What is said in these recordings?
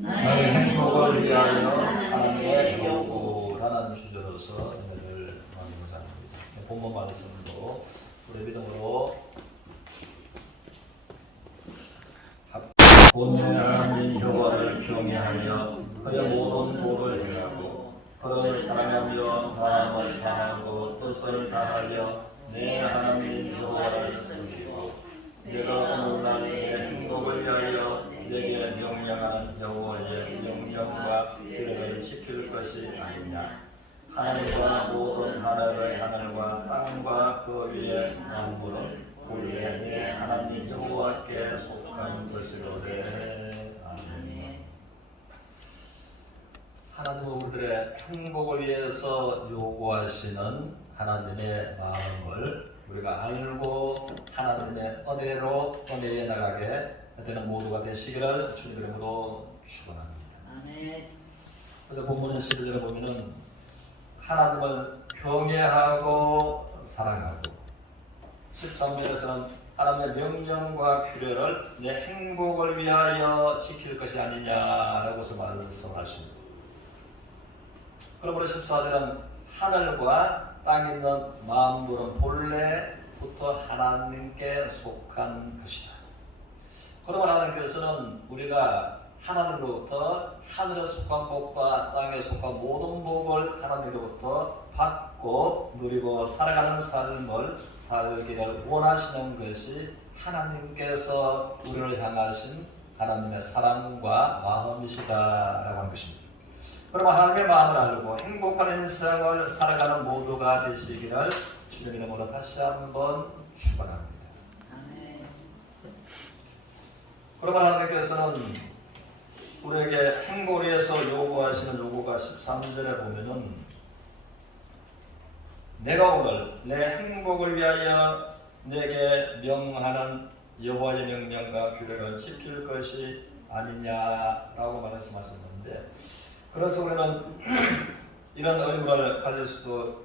나의 행복을 위하여 하나님의 요구라는 주제로서 은혜를 나누고자 합니다. 본문 말씀도 우리 믿음으로 본래 하나님 여호와를 경외하여 그의 모든 도를 행하고 그를 사랑하며 마음을 다하고 뜻을 다하여 내 하나님 여호와를 섬기고 내가 오늘날 내 행복을 위하여 내게 명령하는 여호와의 명령과 규례를 지킬 것이 아니냐. 하늘과 모든 하늘과 땅과 그 위에 만물은 본래 내 하나님 여호와께 속한 것이로되. 아멘. 하나님은 우리들의 행복을 위해서 요구하시는 하나님의 마음을 우리가 알고 하나님의 은혜에 나가게 되는 모두가 되시기를 주님의 이름으로 축원합니다. 아멘. 그래서 본문의 11절에 보면은 하나님을 경외하고 사랑하고, 13절에서는 하나님의 명령과 규례를 내 행복을 위하여 지킬 것이 아니냐라고서 말씀하십니다. 그러므로 14절은 하늘과 땅에 있는 만물은 본래부터 하나님께 속한 것이다. 그러므로 하나님께서는 우리가 하나님으로부터 하늘에 속한 복과 땅에 속한 모든 복을 하나님으로부터 받고 누리고 살아가는 삶을 살기를 원하시는 것이 하나님께서 우리를 향하신 하나님의 사랑과 마음이시다라고 하는 것입니다. 그러면 하나님의 마음을 알고 행복한 인생을 살아가는 모두가 되시기를 주님의 이름으로 다시 한번 축원합니다. 그러면 하나님께서는 우리에게 행복을 위해서 요구하시는 요구가 13절에 보면은 내가 오늘 내 행복을 위하여 내게 명하는 여호와의 명령과 규례를 지킬 것이 아니냐라고 말씀하셨는데, 그래서 우리는 이런 의문을 가질 수도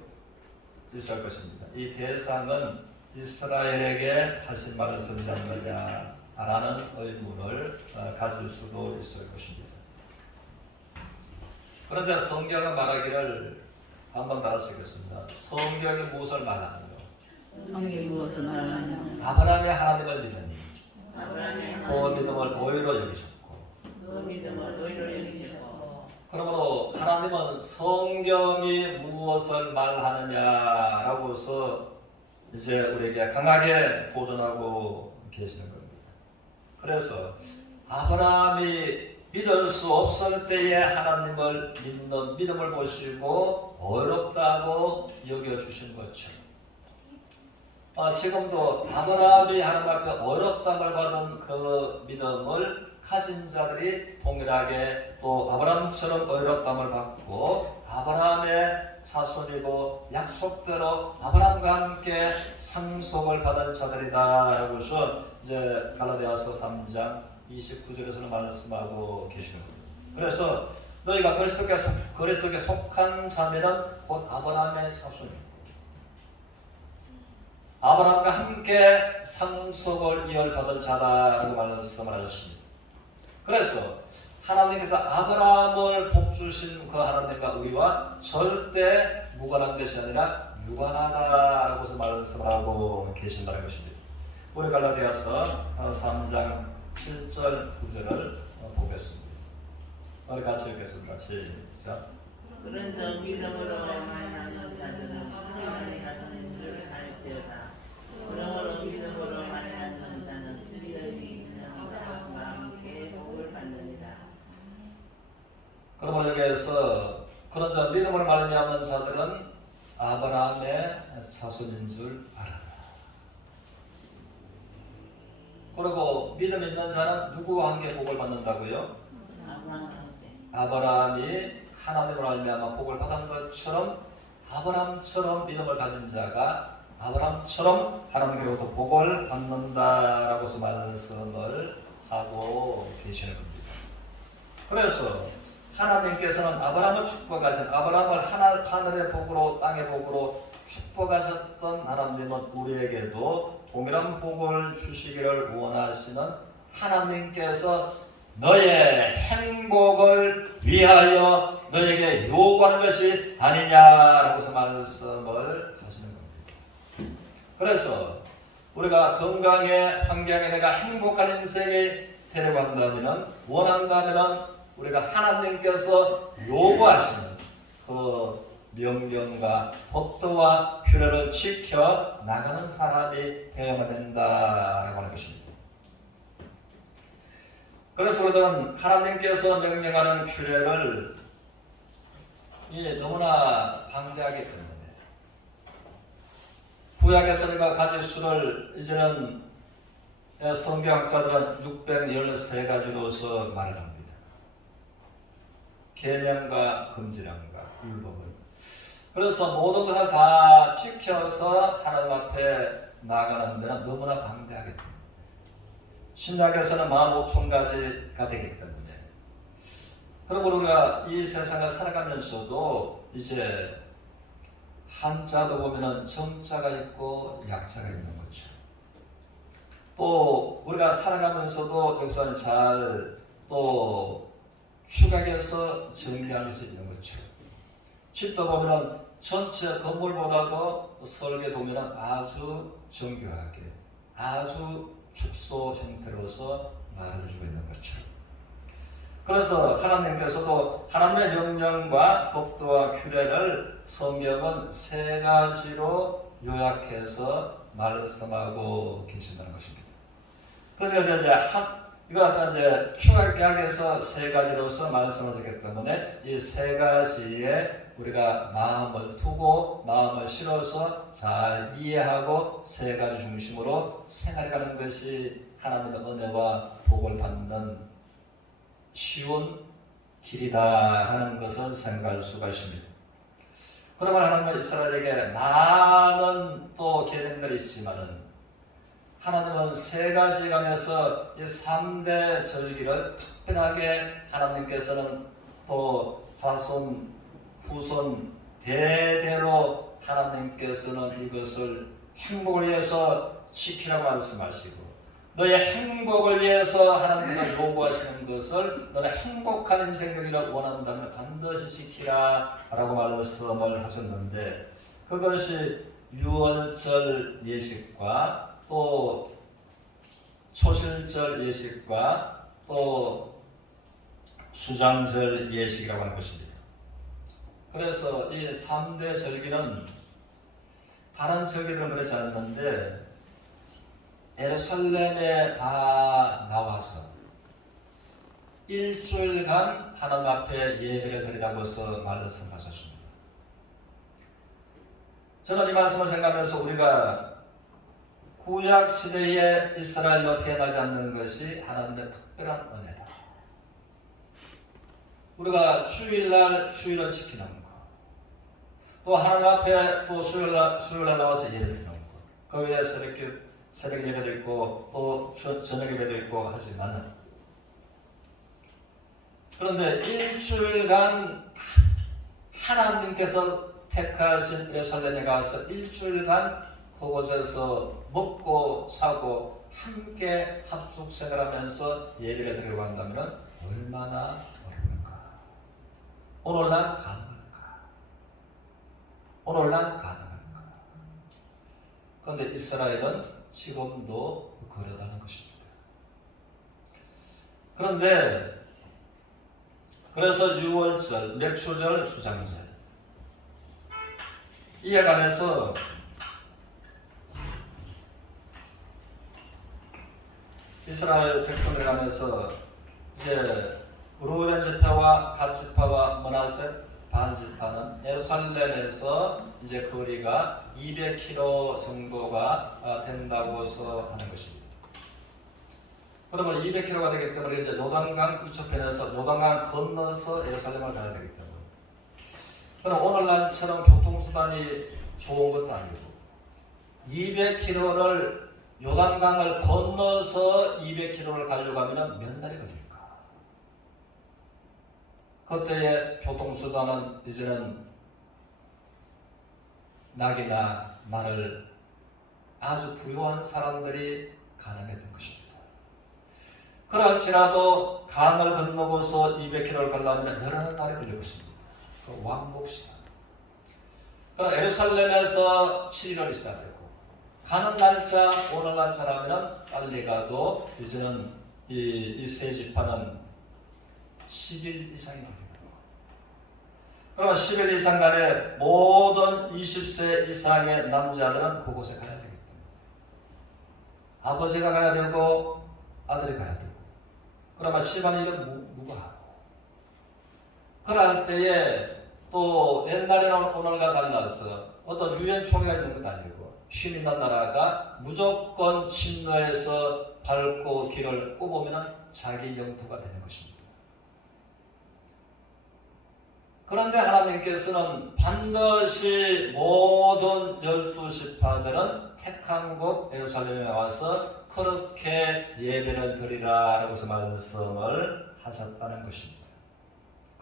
있을 것입니다. 이 대상은 이스라엘에게 하신 말을 쓰지 않느냐 라는 의문을 가질 수도 있을 것입니다. 그런데 성경은 말하기를 한번 따라쓰겠습니다. 성경이 무엇을 말하느냐? 성경이 무엇을 말하느냐? 아브라함이 하나님을 믿으니 그 믿음을 의로 여기셨고, 그러므로 하나님은 성경이 무엇을 말하느냐라고서 이제 우리에게 강하게 보존하고 계시는 겁니다. 그래서 아브라함이 믿을 수 없을 때에 하나님을 믿는 믿음을 보시고 어렵다고 여겨주신 것처럼 지금도 아브라함이 하나님 앞에 어렵다고 받은 그 믿음을 가진 자들이 동일하게 또 아브라함처럼 어렵다함을 받고 아브라함의 자손이고 약속대로 아브라함과 함께 상속을 받은 자들이다라고서 이제 갈라디아서 3장 29절에서는 말씀하고 계시는 겁니다. 그래서 너희가 그리스도께 속한 자매는 곧 아브라함의 자손이고 아브라함과 함께 상속을 이어받은 자다라고 말씀을 하셨습니다. 그래서 하나님께서 아브라함을 복주신 그 하나님과 우리와 절대 무관한 것이 아니라 유관하다라고 말씀하고 계신다는 것입니다. 우리 갈라디아서 3장 7절 9절을 보겠습니다. 우리 같이 읽겠습니다. 시작. 그런즉 믿음으로 말하는 자들은 하나님의 자손인 줄 알지어다. 그러므로 믿음으로 말하는 자는 믿음이 있는 자와 함께 복을 받느니라. 그러므로 여기에서 그런 믿음으로 말미암는 자들은 아브라함의 자손인 줄 알아라. 그리고 믿음 있는 자는 누구와 함께 복을 받는다고요? 아브라함이 하나님을 말미암아 복을 받은 것처럼 아브라함처럼 믿음을 가진 자가 아브라함처럼 하나님께로부터 복을 받는다라고서 말씀을 하고 계시는 겁니다. 그래서 하나님께서는 아브라함을 축복하신 아브라함을 하늘의 복으로 땅의 복으로 축복하셨던 하나님은 우리에게도 동일한 복을 주시기를 원하시는 하나님께서 너의 행복 행복을 위하여 너에게 요구하는 것이 아니냐라고서 말씀을 하시는 겁니다. 그래서 우리가 건강의 환경에 내가 행복한 인생이 되려고 한다면, 원한다면 우리가 하나님께서 요구하시는 그 명령과 법도와 규례를 지켜 나가는 사람이 되어야 된다라고 하는 것입니다. 그래서 우리는 하나님께서 명령하는 규례를 너무나 방대하기 때문에 구약에서 우리가 가질 수를 이제는 성경학자들은 613가지로서 말을 합니다. 계명과 금지령과 율법은. 그래서 모든 것을 다 지켜서 하나님 앞에 나아가는 데는 너무나 방대하기 때문에 신약에서는 15,000가지가 되기 때문에 그러므로 우리가 이 세상을 살아가면서도 이제 한자도 보면은 정자가 있고 약자가 있는 거죠. 또 우리가 살아가면서도 여기서 잘 또 추각해서 정리할 수 있는 거죠. 집도 보면은 전체 건물보다도 설계 도면은 아주 정교하게 아주 축소 형태로서 말해주고 있는 거죠. 그래서 하나님께서도 하나님의 명령과 법도와 규례를 성경은 3가지로 요약해서 말씀하고 계신다는 것입니다. 그래서 이제 이거 갖다 이제 추가하게해서 3가지로서 말씀하셨기 때문에 이 3가지에 우리가 마음을 두고 마음을 실어서 잘 이해하고 3가지 중심으로 생활해가는 것이 하나님의 은혜와 복을 받는 쉬운 길이다 하는 것을 생각할 수가 있습니다. 그러면 하나님은 이스라엘에게 많은 또 계명들이 있지만은 하나님은 3가지 강에서 이 3대 절기를 특별하게 하나님께서는 또 자손 후손 대대로 하나님께서는 이것을 행복을 위해서 지키라고 말씀하시고 너의 행복을 위해서 하나님께서 요구하시는 것을 너는 행복한 인생 되기를 원한다면 반드시 지키라 라고 말씀을 하셨는데 그것이 유월절 예식과 또 초실절 예식과 또 수장절 예식이라고 하는 것입니다. 그래서 이 3대 절기는 다른 절기들은 그렇지 않는데 예루살렘에 다 나와서 일주일간 하나님 앞에 예배를 드리라고 해서 말씀하셨습니다. 저는 이 말씀을 생각하면서 우리가 구약 시대에 이스라엘로 태어나지 않는 것이 하나님의 특별한 은혜다. 우리가 주일날 주일을 지키는 것, 또 하나님 앞에 또 수요일날 나와서 예배 드리는 것, 그 외에 새벽 예배도 있고 또 저녁 예배도 있고 하지만 그런데 일주일간 하나님께서 택하신 예루살렘에 가서 일주일간 그곳에서 먹고 사고 함께 합숙생활하면서 예배를 드리려고 한다면 얼마나 어려울까? 오늘날 가능할까? 오늘날 가능할까? 그런데 이스라엘은 지금도 그러다는 것입니다. 그런데 그래서 유월절, 맥추절, 수장절 이에 관해서 이스라엘 백성들에 관해서 이제 루벤 지파와 갓 지파와 므낫세 반 지파는 예루살렘에서 이제 거리가 200km 정도가 된다고 해서 하는 것입니다. 그러면 200km가 되기 때문에 이제 요단강 우측편에서 요단강 건너서 예루살렘을 가야 되기 때문에 그럼 오늘날처럼 교통수단이 좋은 것도 아니고 200km를 요단강을 건너서 200km를 가려고 하면 몇 달이 걸릴까? 그때의 교통수단은 이제는 낙이나 말을 아주 부유한 사람들이 가능했던 것입니다. 그럴지라도 강을 건너고서 200km를 가려면 11날이 걸릴 것입니다. 그 왕복 시간. 그럼 예루살렘에서 7일을 있어야 되고 가는 날짜 오늘 날짜라면 빨리 가도 이제는 이 세 지파는 10일 이상이 걸립니다. 그러면 10일 이상 간에 모든 20세 이상의 남자들은 그곳에 가야 되기 때문에 아버지가 가야 되고 아들이 가야 되고 그러면 집안일은 누가 하고 그럴 때에 또 옛날에는 오늘과 달라서 어떤 유엔 총회가 있는 것도 아니고 힘 있는 나라가 무조건 침노해서 밟고 길을 꼽으면 자기 영토가 되는 것입니다. 그런데 하나님께서는 반드시 모든 12지파들은 택한 곳 예루살렘에 와서 그렇게 예배를 드리라 라고 해서 말씀을 하셨다는 것입니다.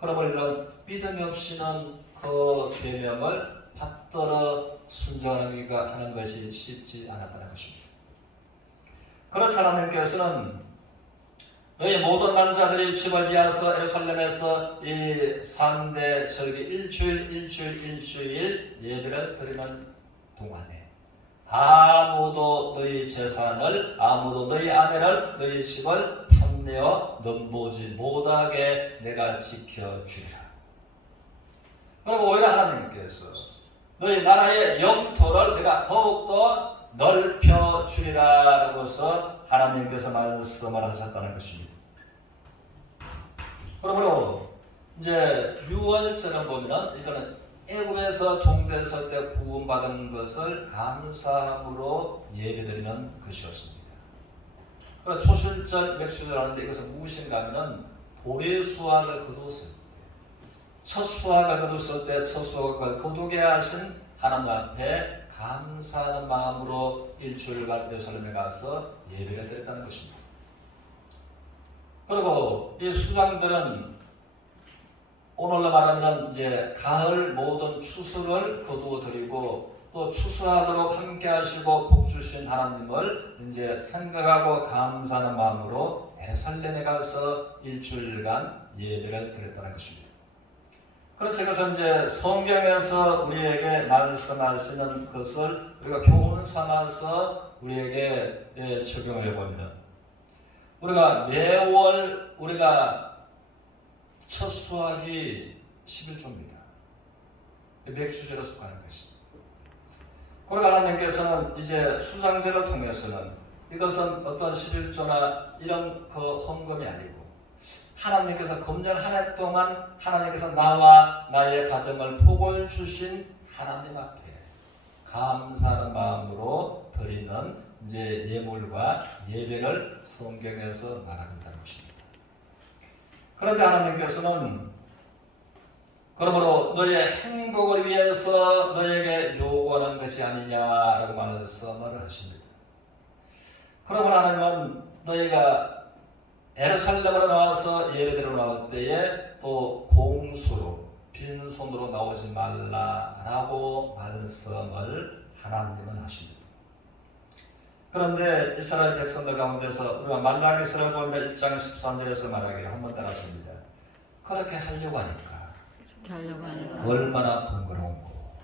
그러므로 이런 믿음이 없이는 그 계명을 받들어 순종하는 것이 쉽지 않았다는 것입니다. 그래서 하나님께서는 너희 모든 남자들이 집을 비워서 예루살렘에서 이 3대 절기 일주일 예배를 드리는 동안에 아무도 너희 재산을 아무도 너희 아내를 너희 집을 탐내어 넘보지 못하게 내가 지켜주리라. 그리고 오히려 하나님께서 너희 나라의 영토를 내가 더욱더 넓혀주리라 라고서 하나님께서 말씀을 하셨다는 것입니다. 그러므로 이제 6월절을 보면은 이거는 애굽에서 종됐을 때 구원받은 것을 감사함으로 예배드리는 것이었습니다. 그리고 초실절, 맥수절 하는데 이것은 무엇인가 하면은 보리 수확을 거두었을 때, 첫 수확을 거두었을 때 첫 수확을 거두게 하신 하나님 앞에 감사하는 마음으로 일주일간 예루살렘에 가서 예배를 드렸다는 것입니다. 그리고 이 수장들은 오늘날 말하면 이제 가을 모든 추수를 거두어 드리고 또 추수하도록 함께 하시고 복 주신 하나님을 이제 생각하고 감사하는 마음으로 예루살렘에 가서 일주일간 예배를 드렸다는 것입니다. 그래서 이것은 이제 성경에서 우리에게 말씀하시는 것을 우리가 교훈 삼아서 우리에게 적용해 보면 우리가 매월 우리가 첫 수확이 11조입니다. 맥수제로 속하는 것입니다. 그리고 하나님께서는 이제 수장제를 통해서는 이것은 어떤 11조나 이런 그 헌금이 아니고 하나님께서 금년 한 해 동안 하나님께서 나와 나의 가정을 복을 주신 하나님 앞에 감사하는 마음으로 드리는 이제 예물과 예배를 성경에서 말한다는 것입니다. 그런데 하나님께서는 그러므로 너의 행복을 위해서 너에게 요구하는 것이 아니냐라고 말씀을 하십니다. 그러므로 하나님은 너희가 예루살렘으로 나와서 예배드리러 나올 때에 또 공수로 빈손으로 나오지 말라라고 말씀을 하나님은 하십니다. 그런데 이스라엘 백성들 가운데서 우리가 말라기서를 보면 1장 13절에서 말하기를 한번 따라합니다. 그렇게 하려고 하니까 얼마나 번거로운고.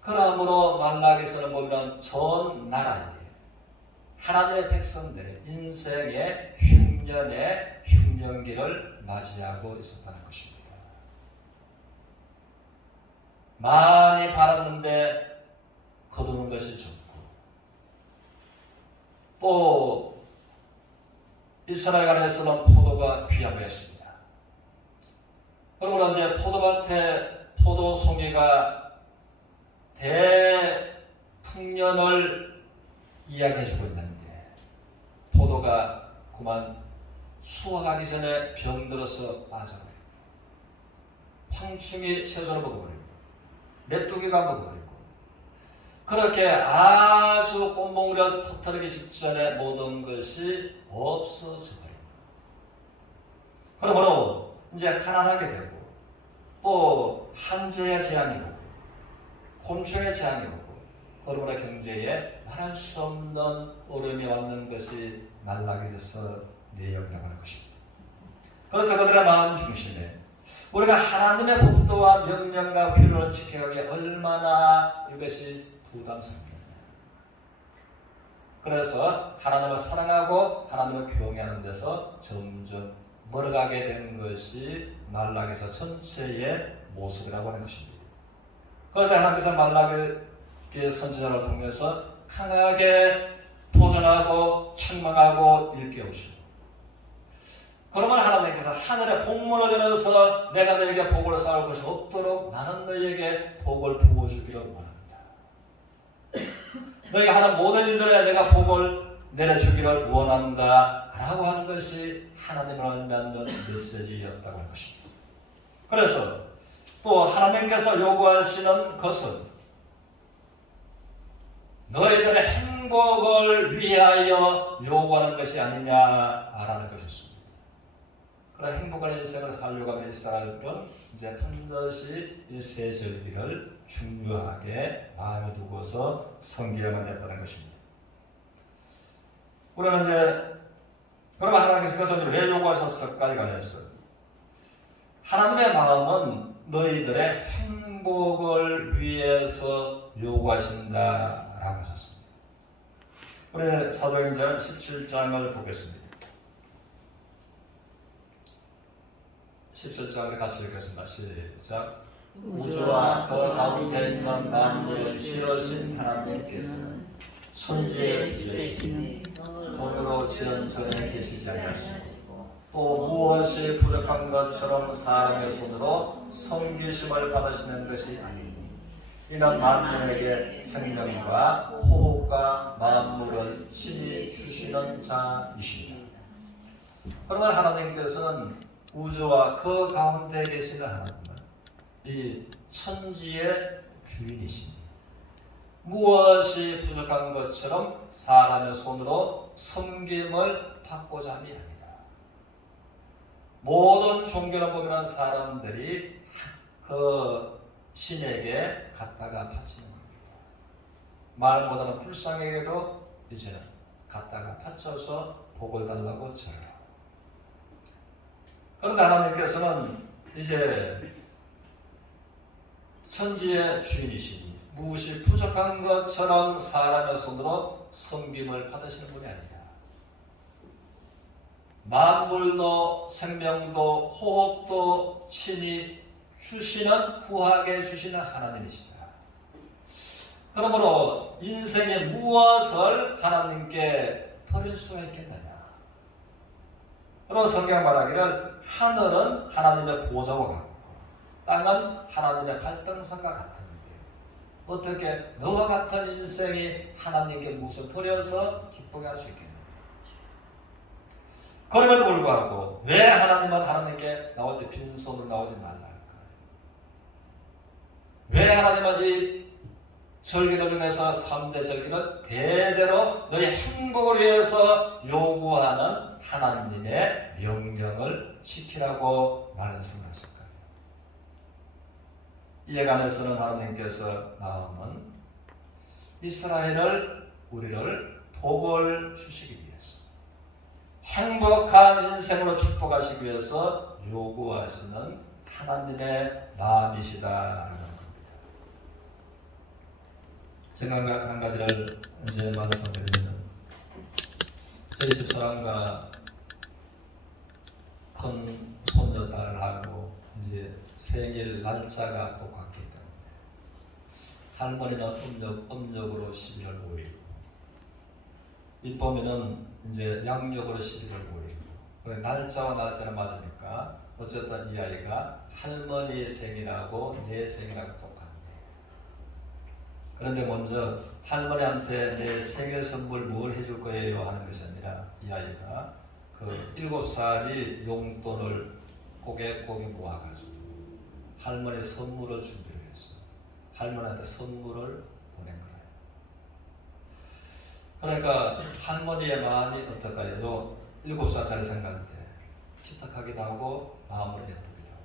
그러므로 말라기서를 보면 전 나라에 하나님의 백성들의 인생의 흉년의 흉년기를 맞이하고 있었다는 것입니다. 많이 바랐는데 거두는 것이 좋고 또 이스라엘 안에서는 포도가 귀하고 했습니다. 그러므로 이제 포도밭에 포도송이가 대풍년을 이야기해주고 있는데 포도가 그만 수확하기 전에 병들어서 빠져버리고 황충이 채소를 먹어버리고 메뚜기가 먹어버리고 그렇게 아주 꽃몽우려 터뜨리기 직전에 모든 것이 없어져 버립니다. 그러므로 이제 가난하게 되고 또 한재의 재앙이 오고 곤충의 재앙이 오고 그러므로 경제에 말할 수 없는 어려움이 왔는 것이 말라게져서 내역이라고 하는 것입니다. 그래서 그들의 마음 중심에 우리가 하나님의 법도와 명령과 규례를 지켜가기 얼마나 이것이 부담스럽냐. 그래서 하나님을 사랑하고 하나님을 경외하는 데서 점점 멀어가게 된 것이 말라기서 전체의 모습이라고 하는 것입니다. 그런데 하나님께서 말라기 선지자를 통해서 강하게 도전하고 책망하고 일깨우시고, 그러면 하나님께서 하늘의 복문을 열어서 내가 너에게 복을 쌓을 것이 없도록 나는 너에게 복을 부어주기를 원한다. 너희가 하는 모든 일들에 내가 복을 내려주기를 원한다 라고 하는 것이 하나님을 만든 메시지였다고 하는 것입니다. 그래서 또 하나님께서 요구하시는 것은 너희들의 행복을 위하여 요구하는 것이 아니냐라는 것이었습니다. 그런 행복한 인생을 살려고 하는 이스라엘은 이제 반드시 이 세절기를 중요하게 마음에 두고서 섬겨야만 됐다는 것입니다. 우리는 이제 그러면 하나님께서 그것을 왜 요구하셨을까에 관해서 하나님의 마음은 너희들의 행복을 위해서 요구하신다라고 하셨습니다. 우리 사도행전 17장을 보겠습니다. 17장을 같이 읽겠습니다. 시작. 우주와 그 가운데 있는 만물을 지으신 하나님께서는 천지의 주제시니 손으로 지은 전에 계시지 아니하시고 또 무엇이 부족한 것처럼 사람의 손으로 섬기심을 받으시는 것이 아니니 이는 만물에게 생명과 호흡과 만물을 친히 주시는 자이십니다. 그러나 하나님께서는 우주와 그 가운데 계시는 하나님은 이 천지의 주인이시니 무엇이 부족한 것처럼 사람의 손으로 섬김을 받고자 함이 아니다. 모든 종교를 보면 사람들이 그 신에게 갖다가 바치는 겁니다. 말보다는 불쌍에게도 이제 갖다가 바쳐서 복을 달라고 절해요. 그런데 하나님께서는 이제 천지의 주인이시니 무엇이 부족한 것처럼 사람의 손으로 섬김을 받으시는 분이 아니다. 만물도 생명도 호흡도 친히 주시는 후하게 주시는 하나님이시다. 그러므로 인생의 무엇을 하나님께 드릴 수가 있겠느냐. 그런 성경 말하기를 하늘은 하나님의 보좌와 같고 땅은 하나님의 발등상과 같은데 어떻게 너와 같은 인생이 하나님께 무엇을 드려서 기쁘게 할 수 있겠느냐. 그럼에도 불구하고 왜 하나님은 하나님께 나올 때 빈손으로 나오지 말라 할까요? 왜 하나님은 이 절기들 중에서 3대 절기는 대대로 너희 행복을 위해서 요구하는 하나님의 명령을 지키라고 말씀하실까요? 이에 관해서는 하나님께서 마음은 이스라엘을 우리를 복을 주시기 위해서 행복한 인생으로 축복하시기 위해서 요구하시는 하나님의 마음이시다라는 겁니다. 제가 한 가지를 이제 말씀드리면 저희 집사람과 큰 손녀딸하고 이제 생일 날짜가 똑같기 때문에 할머니는 음력으로 11월 5일이고 이쁨이는 이제 양력으로 11월 5일이고 날짜와 날짜가 맞으니까 어쨌든 이 아이가 할머니의 생일하고 내 생일하고 똑같네. 그런데 먼저 할머니한테 내 생일 선물 뭘 해줄 거예요 하는 것이 아니라 이 아이가 그 7살이 용돈을 꼬개꼬개 모아가지고 할머니 선물을 준비를 했어. 할머니한테 선물을 보낸 거예요. 그러니까 할머니의 마음이 어떨까요? 요 7살짜리 생각할 때 기특하기도 하고 마음으로 예쁘기도 하고.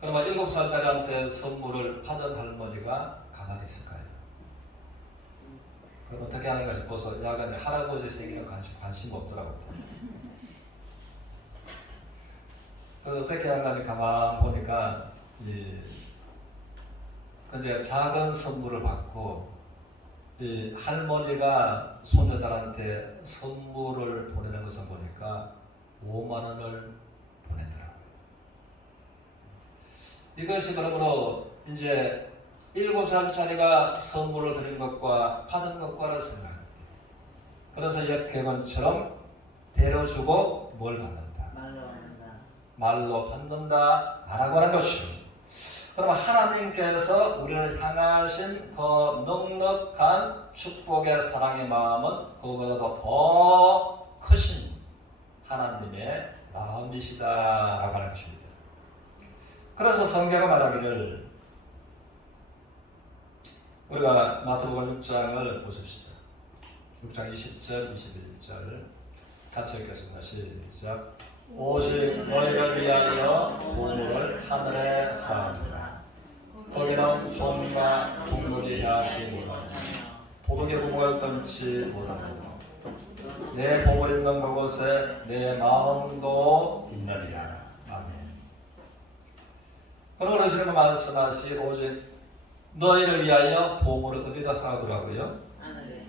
그러면 7살짜리한테 선물을 받은 할머니가 가만히 있을까요? 그 어떻게 하는 건지 벌써 야가 이제 할아버지 생기는 관심 없더라고. 그래서 어떻게 하는 건지 가만 보니까 이제 작은 선물을 받고 이 할머니가 손녀들한테 선물을 보내는 것을 보니까 5만 원을 보내더라고요. 이것이 그러므로 이제 7살짜리가 선물을 드린 것과 받은 것과를 생각합니다. 그래서 역객원처럼 데려주고 뭘 받는다? 말로 받는다 라고 하는 것이요. 그럼 하나님께서 우리를 향하신 그 넉넉한 축복의 사랑의 마음은 그보다도 더 크신 하나님의 마음이시다라고 하는 것입니다. 그래서 성경이 말하기를 우리가 마태복음 6장을 보십시다. 6장 20절, 21절 같이 읽겠습니다. 시작. 오직 너희를 위하여 보물을 하늘에 쌓아두라. 거기는 종과 동물이 야지 못하며 도둑의 구멍을 뚫지 못하며 내 보물 있는 그곳에 내 마음도 있느니라. 아멘. 그러므로 지금 말씀하신 오직 너희를 위하여 보물을 어디다 쌓아두라고요? 하늘에.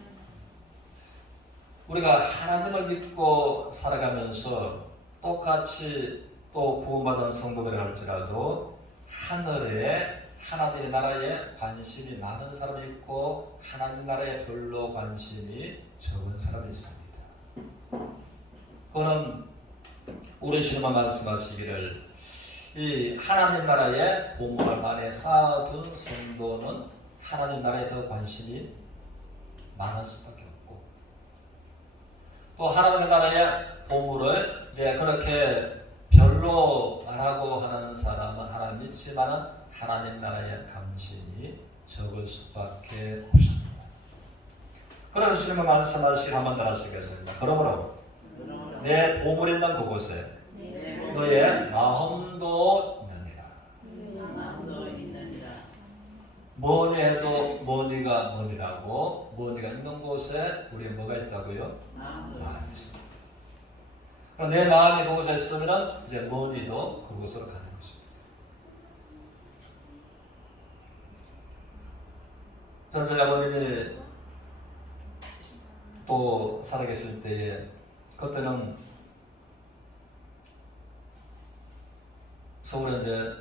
우리가 하나님을 믿고 살아가면서 똑같이 또 구원받은 성도들이 할지라도 하늘에 하나님의 나라에 관심이 많은 사람이 있고 하나님 나라에 별로 관심이 적은 사람이 있습니다. 그거는 우리 주님만 말씀하시기를 이 하나님 나라에 보물을 많이 쌓아둔 성도는 하나님 나라에 더 관심이 많을 수밖에 없고 또 하나님 나라에 보물을 이제 그렇게 별로 안 하고 하는 사람은 하나님 믿지만은 하나님 나라에 관심이 적을 수밖에 없습니다. 그래서 주님은 말씀하시기 한번 더 하시겠습니다. 그러므로 내 보물 있는 그곳에 너의 마음도 있느니라. 뭐니 해도 뭐니가 뭐니라고 뭐니가 있는 곳에 우리가 뭐가 있다고요? 마음이 있습니다. 그럼 내 마음이 그곳에 있으면 이제 뭐니도 그곳으로 가는 것입니다. 저는 저희 아버님이 또 살아계실 때에 그때는 서울에 이제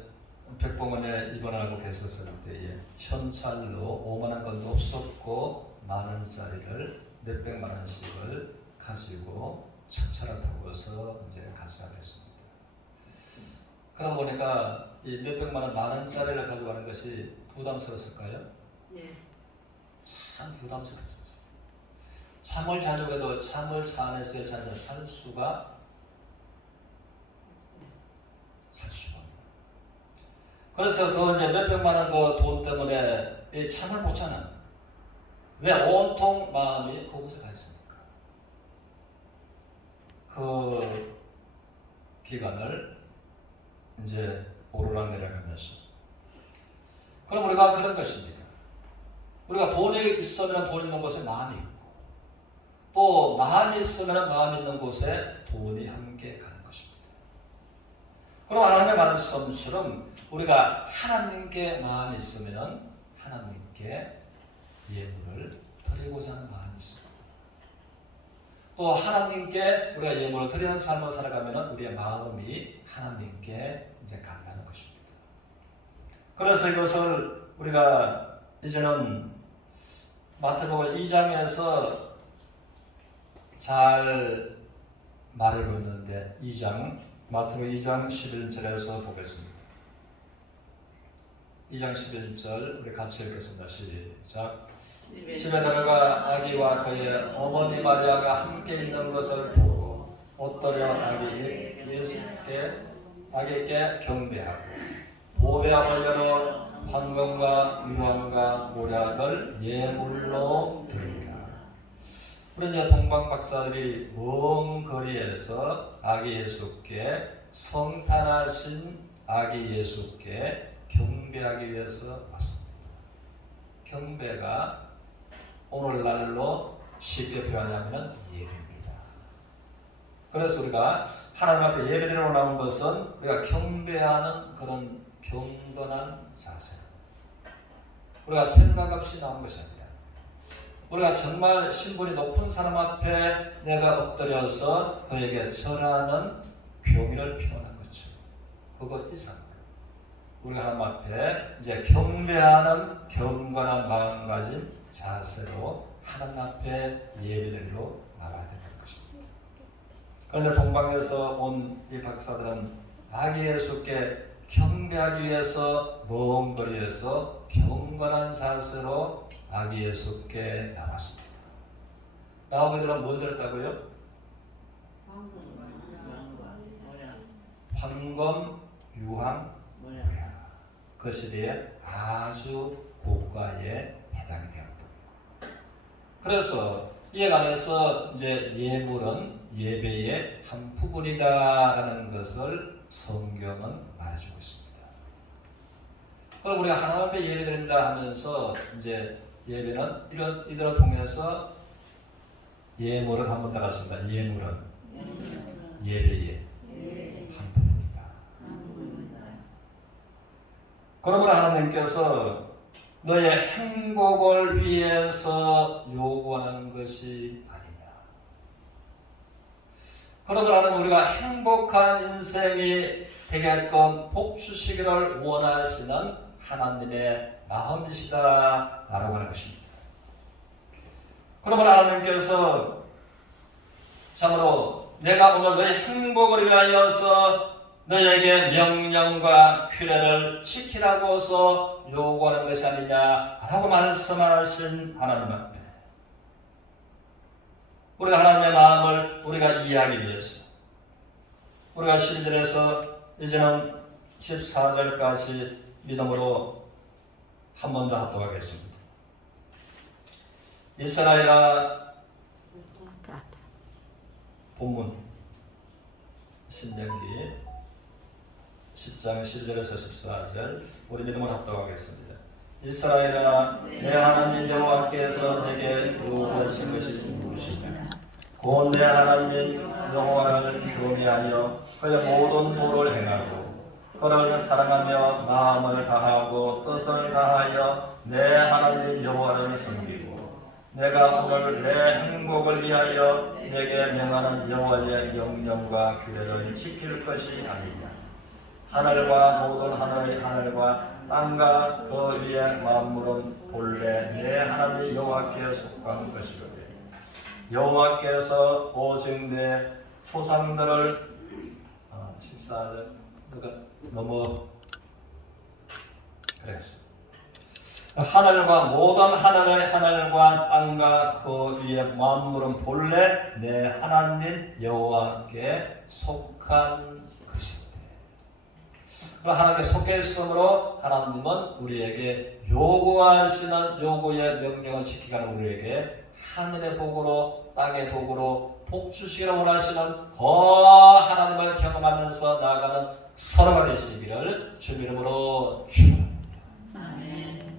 백봉원에 입원하고 계셨을 때에 현찰로 5만 원권도 없었고 만 원짜리를 몇백만 원씩을 가지고 차차를 타고서 이제 가시게 됐습니다. 그러다 보니까 이 몇백만 원, 만 원짜리를 가져가는 것이 부담스러웠을까요? 예. 참 부담스러웠어요. 참을 자족해도 참을 차 안에서의 잔을 찰 수가 없어요. 그래서 그 이제 몇백만 원 그 돈 때문에 이 참을 못 참는 왜 온통 마음이 그곳에 가 있습니까? 그 기간을 이제 오르락 내려가면서 그럼 우리가 그런 것입니다. 우리가 돈이 있으면 돈 있는 곳에 마음이 있고 또 마음이 있으면 마음 있는 곳에 돈이 함께 가는 것입니다. 그럼 하나님의 말씀처럼 우리가 하나님께 마음이 있으면 하나님께 예물을 드리고자 하는 마음이 있습니다. 또 하나님께 우리가 예물을 드리는 삶을 살아가면 우리의 마음이 하나님께 이제 간다는 것입니다. 그래서 이것을 우리가 이제는 마태복음 2장에서 잘 말하고 있는데 마태복음 2장 11절에서 보겠습니다. 2장 11절 우리 같이 읽겠습니다. 시작. 집에 들어가 아기와 그의 어머니 마리아가 함께 있는 것을 보고 엎드려 아기에게 경배하고 보배함을 열어 황금과 유황과 모략을 예물로 드립니다. 우리 이제 동방 박사들이 먼 거리에서 아기 예수께 성탄하신 아기 예수께 경배하기 위해서 왔습니다. 경배가 오늘날로 쉽게 표현하면 예배입니다. 그래서 우리가 하나님 앞에 예배드리러 올라온 것은 우리가 경배하는 그런 경건한 자세. 우리가 생각 없이 나온 것이 아니라 우리가 정말 신분이 높은 사람 앞에 내가 엎드려서 그에게 절하는 경의를 표현한 거죠. 그것 이상 우리가 하나님 앞에 이제 경배하는 경건한 마음가짐 자세로 하나님 앞에 예배드리러 나가야 되는 것입니다. 그런데 동방에서 온 이 박사들은 아기 예수께 경배하기 위해서 먼 거리에서 경건한 자세로 아기 예수께 나왔습니다. 나오고 그들은 뭘 들었다고요? 황금, 유황, 모야. 그 시대에 아주 고가에 해당이 되었던 것. 그래서 이에 관해서 이제 예물은 예배의 한 부분이다라는 것을 성경은 말해주고 있습니다. 그럼 우리가 하나님 앞에 예배드린다 하면서 이제 예배는 이들을 통해서 예물은 한번 따라하십니다. 예물은 예배의 한 부분이다. 그러므로 하나님께서 너의 행복을 위해서 요구하는 것이 아니냐. 그러므로 하나님 우리가 행복한 인생이 되게끔 복 주시기를 원하시는 하나님의 마음이시다 라고 하는 것입니다. 그러므로 하나님께서 참으로 내가 오늘 너의 행복을 위하여서 너에게 명령과 규례를 지키라고서 요구하는 것이 아니냐라고 말씀하신 하나님 앞에 우리가 하나님의 마음을 우리가 이해하기 위해서 우리가 12절에서 이제는 14절까지 믿음으로 한 번 더 합독하겠습니다. 이스라엘아, 본문 신명기 10장 10절에서 14절 우리 믿음으로 합독하겠습니다. 이스라엘아, 내 하나님 여호와께서 내게 요구하신 것이 무엇이냐? 곧 내 하나님 여호와를 경외하여 그의 모든 도를 행하고 그를 사랑하며 마음을 다하고 뜻을 다하여 내 하나님 여호와를 섬기고 내가 오늘 내 행복을 위하여 내게 명하는 여호와의 명령과 규례를 지킬 것이 아니냐. 하늘과 모든 하늘과 땅과 그 위의 만물은 본래 내 하나님 여호와께 속한 것이거든. 여호와께서 오직 내 조상들을 14절 너무 그랬습니다. 하늘과 모든 하늘과 땅과 그 위의 만물은 본래 내 하나님 여호와께 속한 것입니다. 하나님께 속해 있으므로 하나님은 우리에게 요구하시는 요구의 명령을 지키게 하는 우리에게 하늘의 복으로 땅의 복으로 복 주시기를 원하시는 그 하나님을 경험하면서 나아가는 서로가 되시기를 주 이름으로 축원합니다. 아멘.